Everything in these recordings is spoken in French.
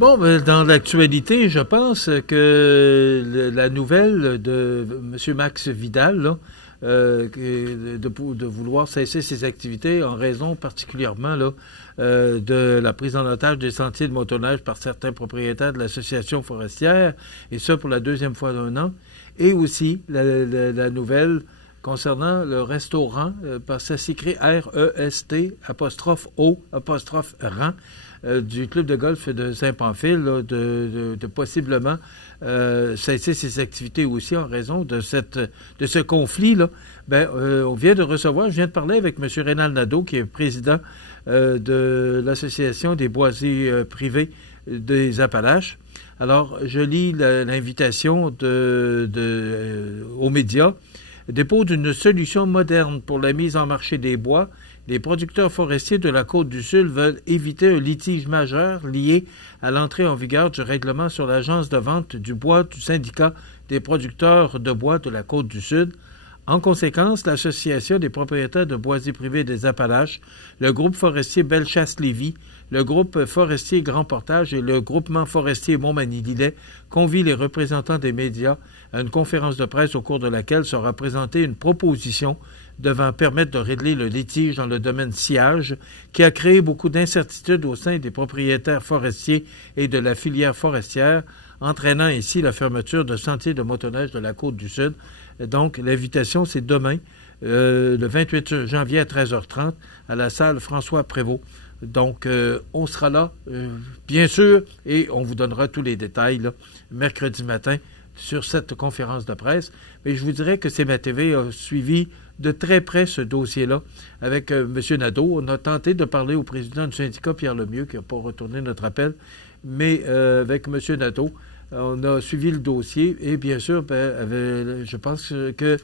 Bon, ben, dans l'actualité, je pense que la nouvelle de M. Max Vidal, là, de vouloir cesser ses activités en raison particulièrement là, de la prise en otage des sentiers de motoneige par certains propriétaires de l'association forestière, et ça pour la deuxième fois d'un an, et aussi la nouvelle concernant le restaurant, parce que ça s'écrit R-E-S-T, apostrophe O, apostrophe rang, du club de golf de Saint-Pamphile, là, de possiblement cesser ses activités aussi en raison de ce conflit-là. On vient de recevoir, je viens de parler avec M. Rénal Nadeau, qui est président de l'Association des boisiers privés des Appalaches. Alors, je lis l'invitation aux médias. Dépôt d'une solution moderne pour la mise en marché des bois. Les producteurs forestiers de la Côte-du-Sud veulent éviter un litige majeur lié à l'entrée en vigueur du règlement sur l'agence de vente du bois du syndicat des producteurs de bois de la Côte-du-Sud. En conséquence, l'Association des propriétaires de boisiers privés des Appalaches, le groupe forestier Bellechasse-Lévis, le groupe forestier Grand Portage et le groupement forestier Montmagny-Lillet convient les représentants des médias à une conférence de presse au cours de laquelle sera présentée une proposition devant permettre de régler le litige dans le domaine sciage qui a créé beaucoup d'incertitudes au sein des propriétaires forestiers et de la filière forestière, entraînant ainsi la fermeture de sentiers de motoneige de la Côte-du-Sud. Donc, l'invitation, c'est demain, le 28 janvier à 13h30, à la salle François Prévost. Donc, on sera là, bien sûr, et on vous donnera tous les détails là, mercredi matin sur cette conférence de presse. Mais je vous dirais que CMA-TV a suivi de très près ce dossier-là avec M. Nadeau. On a tenté de parler au président du syndicat, Pierre Lemieux, qui n'a pas retourné notre appel, mais avec M. Nadeau, on a suivi le dossier et bien sûr, je pense que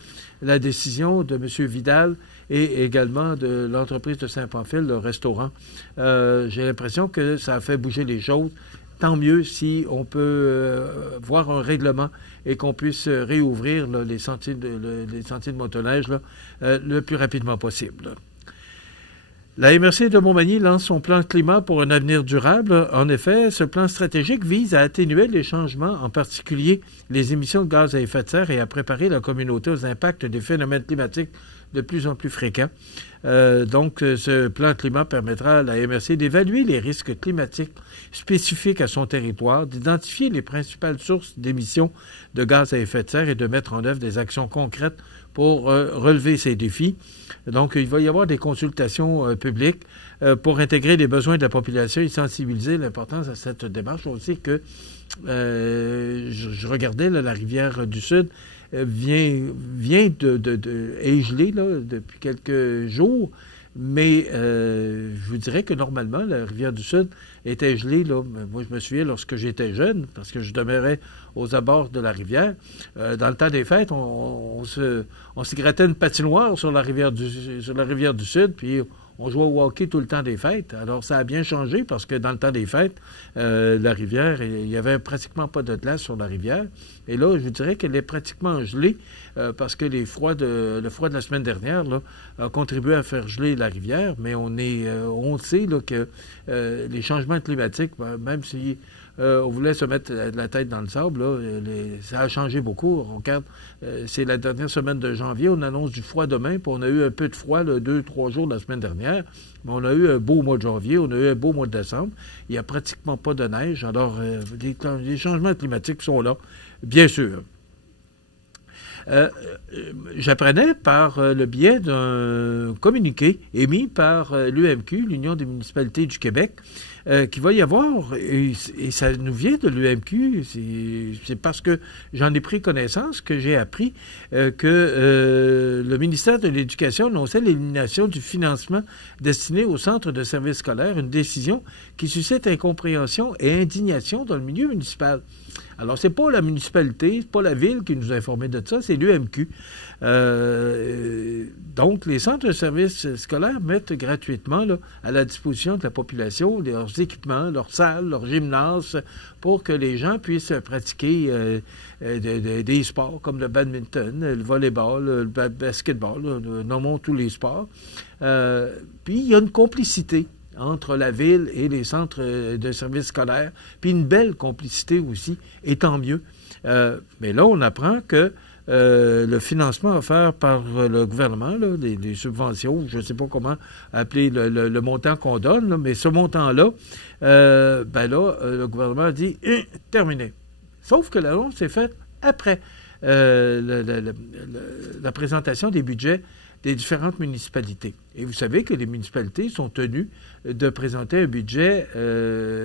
la décision de M. Vidal et également de l'entreprise de Saint-Pamphile, le restaurant, j'ai l'impression que ça a fait bouger les choses. Tant mieux si on peut voir un règlement et qu'on puisse réouvrir là, les sentiers de motoneige là, le plus rapidement possible. La MRC de Montmagny lance son plan climat pour un avenir durable. En effet, ce plan stratégique vise à atténuer les changements, en particulier les émissions de gaz à effet de serre, et à préparer la communauté aux impacts des phénomènes climatiques de plus en plus fréquents. Donc, ce plan climat permettra à la MRC d'évaluer les risques climatiques spécifiques à son territoire, d'identifier les principales sources d'émissions de gaz à effet de serre et de mettre en œuvre des actions concrètes pour relever ces défis. Donc, il va y avoir des consultations publiques pour intégrer les besoins de la population et sensibiliser l'importance de cette démarche. On sait que, je regardais là, la rivière du Sud vient est gelée là, depuis quelques jours, mais je vous dirais que normalement, la rivière du Sud était gelée. Là. Moi, je me souviens lorsque j'étais jeune, parce que je demeurais aux abords de la rivière. Dans le temps des fêtes, on s'y grattait une patinoire sur la rivière du Sud, puis on jouait au hockey tout le temps des fêtes. Alors, ça a bien changé parce que dans le temps des fêtes, la rivière, il n'y avait pratiquement pas de glace sur la rivière. Et là, je vous dirais qu'elle est pratiquement gelée parce que le froid de la semaine dernière là, a contribué à faire geler la rivière. Mais on sait là, que les changements climatiques, même si on voulait se mettre la tête dans le sable, là, ça a changé beaucoup. On regarde, c'est la dernière semaine de janvier, on annonce du froid demain, puis on a eu un peu de froid 2-3 jours la semaine dernière, mais on a eu un beau mois de janvier, on a eu un beau mois de décembre. Il n'y a pratiquement pas de neige, alors les changements climatiques sont là, bien sûr. J'apprenais par le biais d'un communiqué émis par l'UMQ, l'Union des municipalités du Québec, qu'il va y avoir, et ça nous vient de l'UMQ, c'est parce que j'en ai pris connaissance que j'ai appris que le ministère de l'Éducation annonçait l'élimination du financement destiné au centre de services scolaires, une décision qui suscite incompréhension et indignation dans le milieu municipal. Alors, c'est pas la municipalité, c'est pas la ville qui nous a informés de ça, c'est l'UMQ. Donc, les centres de services scolaires mettent gratuitement là, à la disposition de la population leurs équipements, leurs salles, leurs gymnases, pour que les gens puissent pratiquer des sports comme le badminton, le volleyball, le basketball, nommons tous les sports. Puis, il y a une complicité entre la ville et les centres de services scolaires, puis une belle complicité aussi, et tant mieux. Mais là, on apprend que le financement offert par le gouvernement, là, des subventions, je ne sais pas comment appeler le montant qu'on donne, là, mais ce montant-là, le gouvernement a dit terminé. Sauf que l'annonce est faite après la présentation des budgets des différentes municipalités. Et vous savez que les municipalités sont tenues de présenter un budget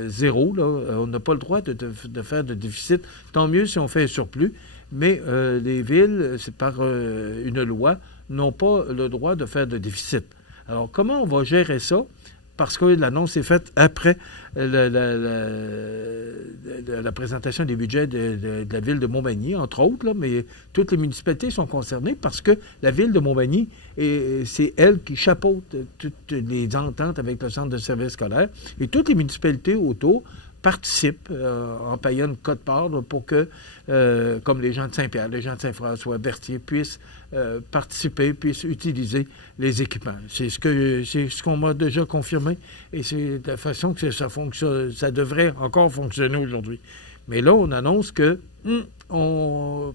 zéro. Là. On n'a pas le droit de faire de déficit. Tant mieux si on fait un surplus. Mais les villes, c'est par une loi, n'ont pas le droit de faire de déficit. Alors, comment on va gérer ça? Parce que l'annonce est faite après la présentation des budgets de la ville de Montmagny, entre autres, là, mais toutes les municipalités sont concernées parce que la ville de Montmagny, c'est elle qui chapeaute toutes les ententes avec le centre de services scolaires et toutes les municipalités autour participent en payant une quote-part pour que, comme les gens de Saint-Pierre, les gens de Saint-François, Berthier, puissent participer, puissent utiliser les équipements. C'est ce qu'on m'a déjà confirmé et c'est de la façon que ça fonctionne. Ça devrait encore fonctionner aujourd'hui. Mais là, on annonce que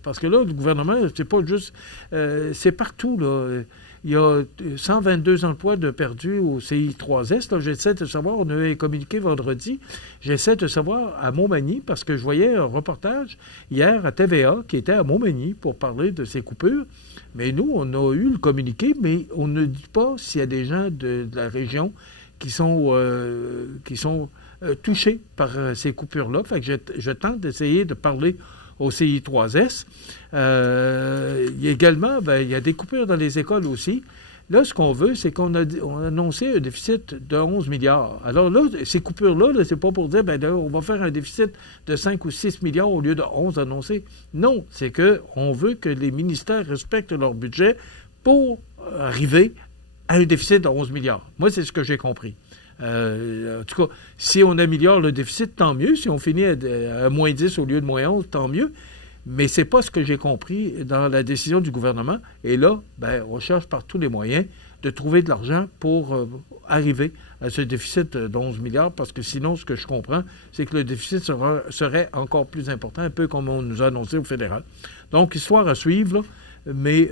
parce que là, le gouvernement, c'est pas juste... c'est partout, là. Il y a 122 emplois de perdus au CI3S. Là, j'essaie de savoir, on a communiqué vendredi, j'essaie de savoir à Montmagny, parce que je voyais un reportage hier à TVA qui était à Montmagny pour parler de ces coupures. Mais nous, on a eu le communiqué, mais on ne dit pas s'il y a des gens de la région qui sont touchés par ces coupures-là. Fait que je tente d'essayer de parler au CI3S. Il y a également, il y a des coupures dans les écoles aussi. Là, ce qu'on veut, c'est qu'on a annoncé un déficit de 11 milliards. Alors là, ces coupures-là, là, c'est pas pour dire, on va faire un déficit de 5 ou 6 milliards au lieu de 11 annoncés. Non, c'est qu'on veut que les ministères respectent leur budget pour arriver à un déficit de 11 milliards. Moi, c'est ce que j'ai compris. En tout cas, si on améliore le déficit, tant mieux. Si on finit à moins 10 au lieu de moins 11, tant mieux. Mais c'est pas ce que j'ai compris dans la décision du gouvernement. Et là, on cherche par tous les moyens de trouver de l'argent pour arriver à ce déficit d'11 milliards, parce que sinon, ce que je comprends, c'est que le déficit serait encore plus important, un peu comme on nous a annoncé au fédéral. Donc, histoire à suivre, là, mais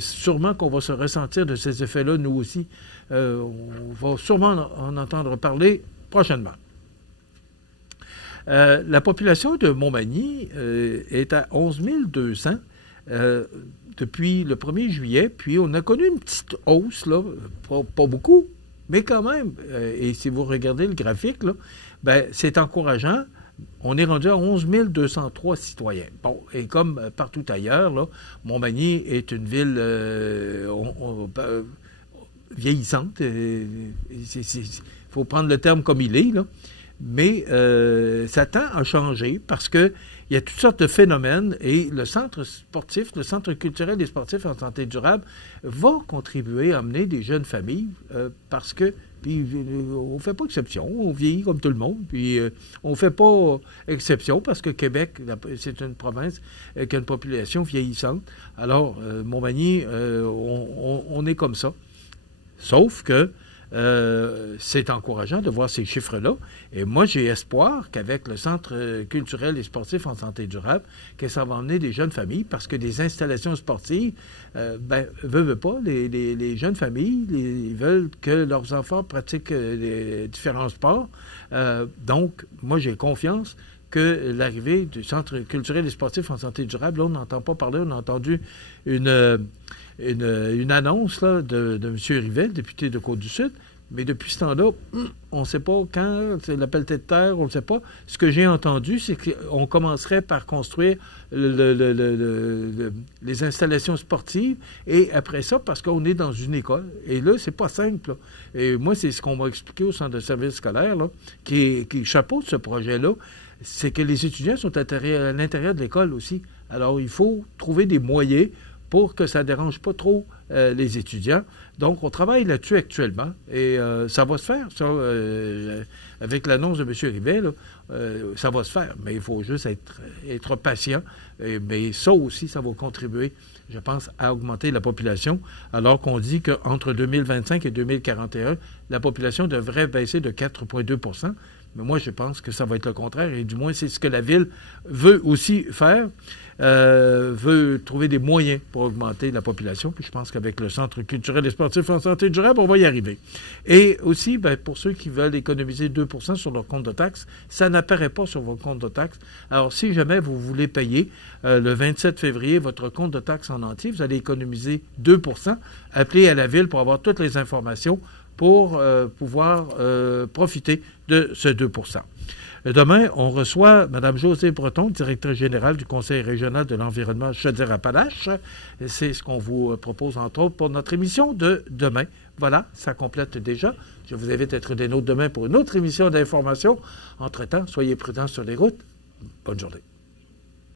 sûrement qu'on va se ressentir de ces effets-là, nous aussi. On va sûrement en entendre parler prochainement. La population de Montmagny est à 11 200 depuis le 1er juillet, puis on a connu une petite hausse, là, pas beaucoup, mais quand même. Et si vous regardez le graphique, là, c'est encourageant. On est rendu à 11 203 citoyens. Bon, et comme partout ailleurs, là, Montmagny est une ville vieillissante. Il faut prendre le terme comme il est, là. Mais ça tend à changer parce que il y a toutes sortes de phénomènes et le centre sportif, le centre culturel et sportif en santé durable va contribuer à amener des jeunes familles parce que puis on fait pas exception, on vieillit comme tout le monde, puis on fait pas exception parce que Québec, c'est une province qui a une population vieillissante. Alors, Montmagny, on est comme ça. Sauf que c'est encourageant de voir ces chiffres-là. Et moi, j'ai espoir qu'avec le Centre culturel et sportif en santé durable, que ça va emmener des jeunes familles, parce que des installations sportives, veulent pas, les jeunes familles, ils veulent que leurs enfants pratiquent différents sports. Donc, moi, j'ai confiance que l'arrivée du Centre culturel et sportif en santé durable, là, on n'entend pas parler, on a entendu une annonce là, de M. Rivet, député de Côte-du-Sud, mais depuis ce temps-là, on ne sait pas quand, c'est l'appel de terre, on ne sait pas. Ce que j'ai entendu, c'est qu'on commencerait par construire les installations sportives, et après ça, parce qu'on est dans une école, et là, c'est pas simple. Là. Et moi, c'est ce qu'on m'a expliqué au centre de services scolaires, là, qui chapeaute ce projet-là, c'est que les étudiants sont à l'intérieur de l'école aussi. Alors, il faut trouver des moyens pour que ça ne dérange pas trop les étudiants. Donc, on travaille là-dessus actuellement et ça va se faire, ça, avec l'annonce de M. Rivet, là, ça va se faire, mais il faut juste être patient. Mais ça aussi, ça va contribuer, je pense, à augmenter la population, alors qu'on dit qu'entre 2025 et 2041, la population devrait baisser de 4,2 %. Mais moi, je pense que ça va être le contraire, et du moins, c'est ce que la Ville veut aussi faire, veut trouver des moyens pour augmenter la population. Puis je pense qu'avec le Centre culturel et sportif en santé durable, on va y arriver. Et aussi, pour ceux qui veulent économiser 2 % sur leur compte de taxes, ça n'apparaît pas sur votre compte de taxes. Alors, si jamais vous voulez payer le 27 février votre compte de taxes en entier, vous allez économiser 2 %. Appelez à la Ville pour avoir toutes les informations pour pouvoir profiter de ce 2 %. Demain, on reçoit Mme Josée Breton, directrice générale du Conseil régional de l'environnement Chaudière-Appalaches. C'est ce qu'on vous propose, entre autres, pour notre émission de demain. Voilà, ça complète déjà. Je vous invite à être des nôtres demain pour une autre émission d'information. Entre-temps, soyez prudents sur les routes. Bonne journée.